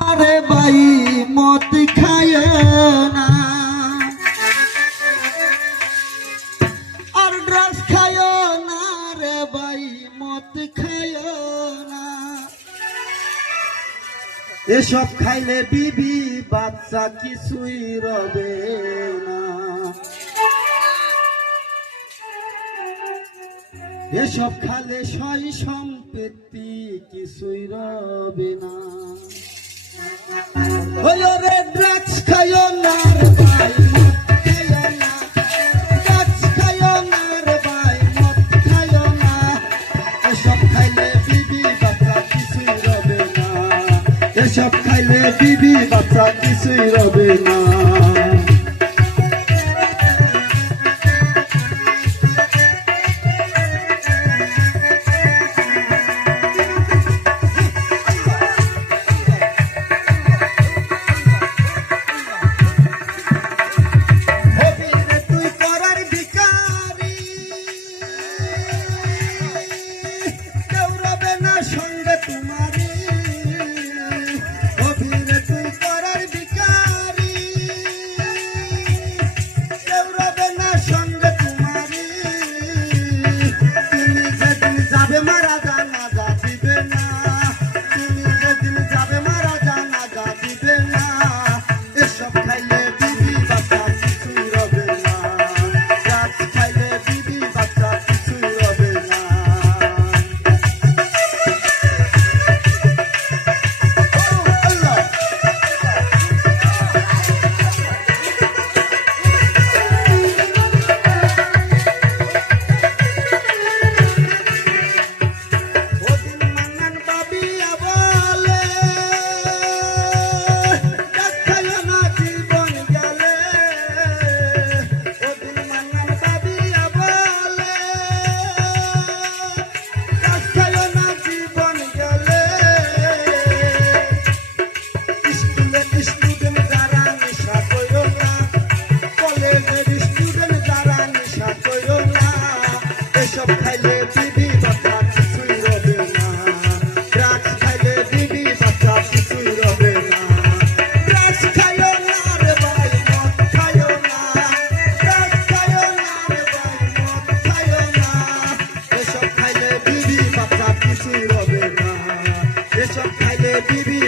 আরে ভাই মদ খায় না আর ড্রাগস খায় না রে ভাই মদ খায় না এসব খাইলে বিবি বাচ্চা কিছুই রবে না এসব খালে সয় সম্পত্তি কিছুই রবে না ওরে ড্রাগস খায় না রে ভাই মদ খায় না ড্রাগস খায় না রে ভাই মদ খায় না এসব খাইলে বিবি বাচ্চা কিছুই রবে না এসব খাইলে বিবি বাচ্চা কিছুই রবে না এসব খাইলে বিবি বাচ্চা কিছুই রবে না ড্রাগস খাইলে বিবি বাচ্চা কিছুই রবে না ড্রাগস খাইও না রে ভাই মদ খাইও না ড্রাগস খাইও না রে ভাই মদ খাইও না এসব খাইলে বিবি বাচ্চা কিছুই রবে না এসব খাইলে বিবি